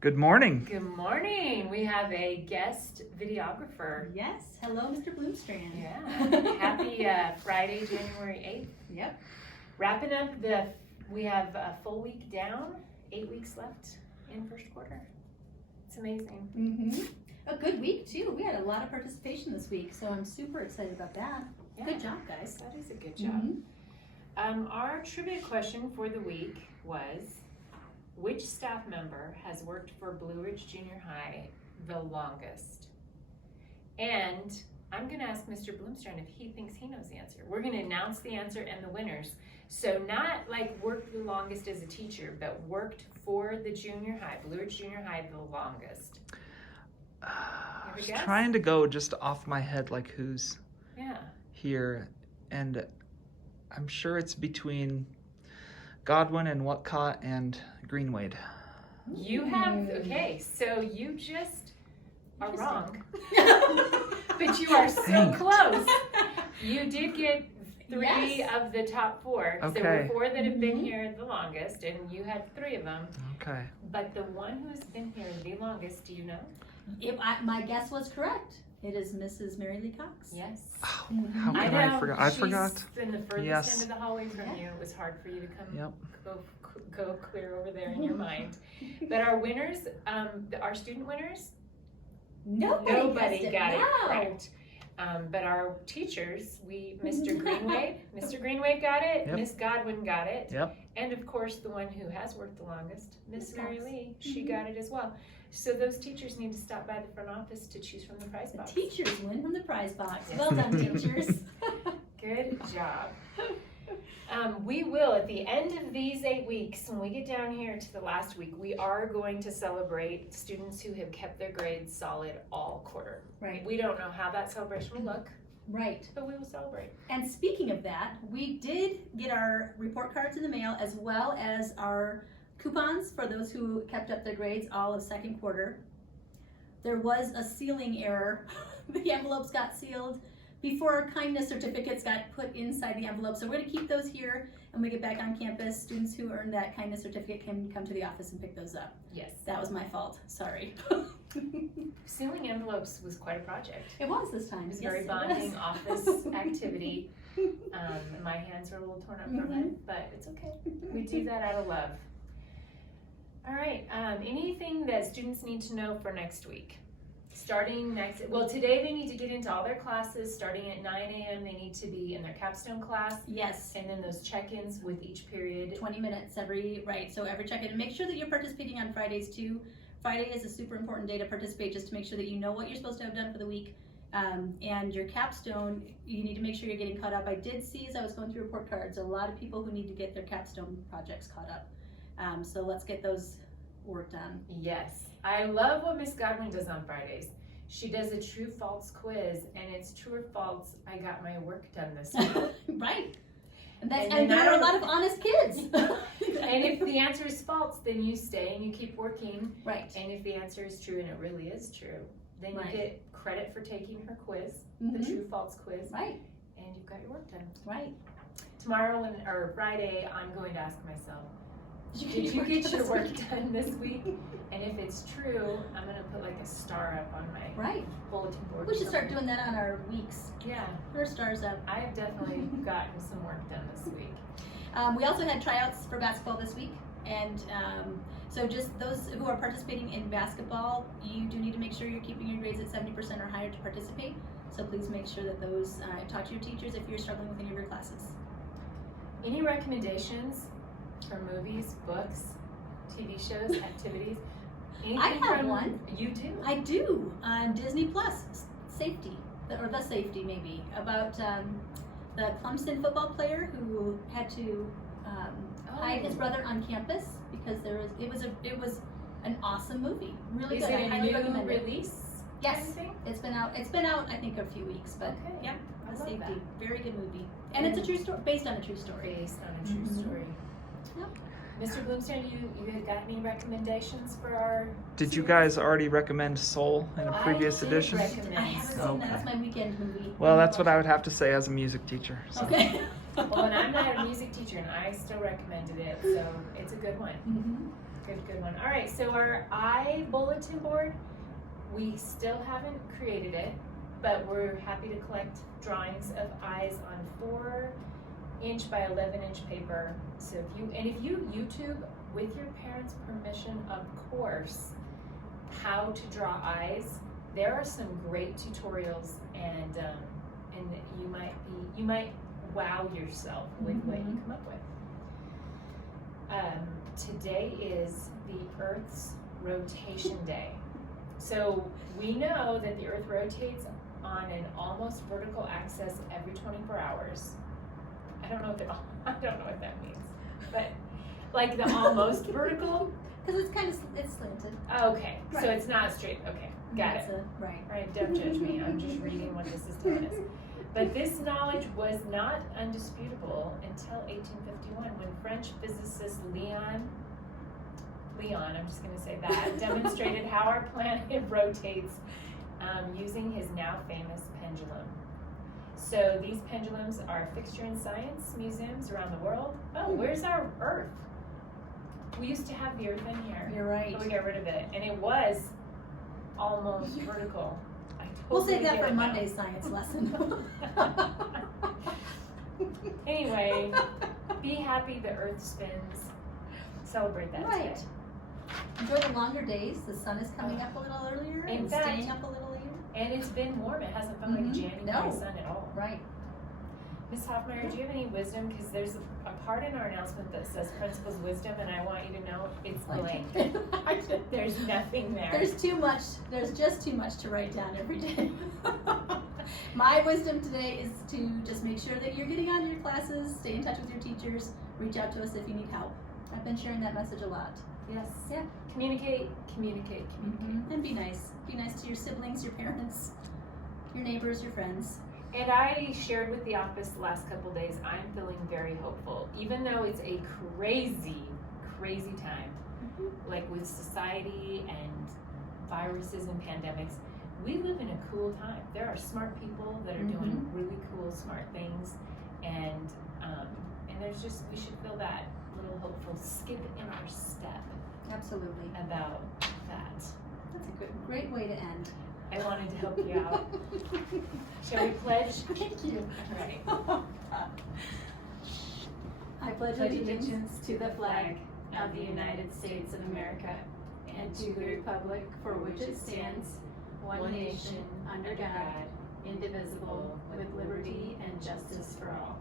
Good morning. Good morning. We have a guest videographer. Yes. Hello, Mr. Bloomstrand. Yeah. Happy Friday, January 8th. Yep. Wrapping up we have a full week down, 8 weeks left in first quarter. It's amazing. Mm-hmm. A good week too. We had a lot of participation this week, so I'm super excited about that. Yeah. Good job, guys. That is a good job. Mm-hmm. Our trivia question for the week was, which staff member has worked for Blue Ridge Junior High the longest? And I'm going to ask Mr. Bloomstrand if he thinks he knows the answer. We're going to announce the answer and the winners. So not like worked the longest as a teacher, but worked for the junior high, Blue Ridge Junior High, the longest. I was trying to go just off my head, like who's here, and I'm sure it's between Godwin and Whatcott and Greenwade. You have, okay, so you just are wrong, but you are so close. You did get three of the top four. Okay. So there were four that have been here the longest, and you had three of them. Okay. But the one who's been here the longest, do you know? My guess was correct. It is Mrs. Mary Lee Cox. Yes. Oh, how could I forget? I forgot. She's in the furthest end of the hallway from you. It was hard for you to come go clear over there in your mind. But our winners, our student winners, nobody got it correct. But our teachers, Mr. Greenwade got it, Miss Godwin got it, and of course the one who has worked the longest, Miss Mary Lee, she got it as well. So those teachers need to stop by the front office to choose from the prize box. The teachers win from the prize box. Yes. Well done, teachers. Good job. We will, at the end of these 8 weeks, when we get down here to the last week, we are going to celebrate students who have kept their grades solid all quarter. Right. We don't know how that celebration will look. Right. But we will celebrate. And speaking of that, we did get our report cards in the mail as well as our coupons for those who kept up their grades all of second quarter. There was a sealing error. The envelopes got sealed before kindness certificates got put inside the envelope. So we're going to keep those here and we get back on campus. Students who earned that kindness certificate can come to the office and pick those up. Yes. That was my fault. Sorry. Sealing envelopes was quite a project. It was this time. It was a very bonding office activity. My hands were a little torn up from it, but it's okay. We do that out of love. All right, anything that students need to know for next week? Today they need to get into all their classes. Starting at 9 a.m. they need to be in their capstone class. Yes. And then those check-ins with each period. 20 minutes so every check-in. And make sure that you're participating on Fridays too. Friday is a super important day to participate, just to make sure that you know what you're supposed to have done for the week. And your capstone, you need to make sure you're getting caught up. I did see, as I was going through report cards, a lot of people who need to get their capstone projects caught up. So let's get those worked on. Yes. I love what Miss Godwin does on Fridays. She does a true false quiz, and it's true or false, I got my work done this week. Right. And there are a lot of honest kids. And if the answer is false, then you stay and you keep working. Right. And if the answer is true and it really is true, then you get credit for taking her quiz, the true false quiz. Right. And you've got your work done. Right. Tomorrow or Friday, I'm going to ask myself, did you get your work done this week? And if it's true, I'm going to put like a star up on my bulletin board. We should start doing that on our weeks. Yeah. Put our stars up. I have definitely gotten some work done this week. We also had tryouts for basketball this week. And so just those who are participating in basketball, you do need to make sure you're keeping your grades at 70% or higher to participate. So please make sure that those, talk to your teachers if you're struggling with any of your classes. Any recommendations for movies, books, TV shows, activities? I have one. You do? I do. On Disney Plus, Safety, the Safety maybe, about the Clemson football player who had to hide his brother on campus because it was an awesome movie. Really good. I highly recommend it. Release? Yes, it's been out I think a few weeks, but yeah, The Safety, that. Very good movie, and it's a true story, based on a true story. Story. Yep. Mr. Bloomstrand, you have got any recommendations for our? Did you guys already recommend Soul in a previous edition? I haven't seen that. That's my weekend movie. Well, that's what I would have to say as a music teacher. So. Okay. Well, and I'm not a music teacher, and I still recommended it, so it's a good one. Mm-hmm. Good one. All right, so our eye bulletin board, we still haven't created it, but we're happy to collect drawings of eyes on 4-inch by 11-inch paper. So if you YouTube with your parents' permission, of course, how to draw eyes, there are some great tutorials, and you might wow yourself with what you come up with. Today is the Earth's rotation day. So we know that the Earth rotates on an almost vertical axis every 24 hours. I don't know what that means, but like the almost vertical? Because it's slanted. Okay, right. So it's not straight. Okay, got it. Right. Right, don't judge me. I'm just reading what this is telling us. But this knowledge was not undisputable until 1851, when French physicist Leon, I'm just going to say that, demonstrated how our planet rotates using his now famous pendulum. So these pendulums are a fixture in science museums around the world. Oh, where's our Earth? We used to have the Earth in here. You're right. But we got rid of it, and it was almost vertical. We'll save that for Monday's science lesson. Anyway, be happy the Earth spins. Celebrate that right. today. Enjoy the longer days. The sun is coming up a little earlier In and fact, staying up a little later. And it's been warm. It hasn't felt like January sun at all. Right. Ms. Hoffmeyer, do you have any wisdom? Because there's a part in our announcement that says principal's wisdom, and I want you to know it's blank. There's nothing there. There's too much. There's just too much to write down every day. My wisdom today is to just make sure that you're getting on your classes, stay in touch with your teachers, reach out to us if you need help. I've been sharing that message a lot. Yes. Yeah. Communicate. And be nice. Be nice to your siblings, your parents, your neighbors, your friends. And I shared with the office the last couple days, I'm feeling very hopeful. Even though it's a crazy time, like with society and viruses and pandemics, we live in a cool time. There are smart people that are doing really cool, smart things, and there's just, we should feel that little hopeful skip in our step. Absolutely. About that. That's a great way to end. I wanted to help you out. Shall we pledge? Thank you. All right. I pledge allegiance to the flag of the United States of America and to the republic for which it stands, one nation, under God, indivisible, with liberty and justice for all.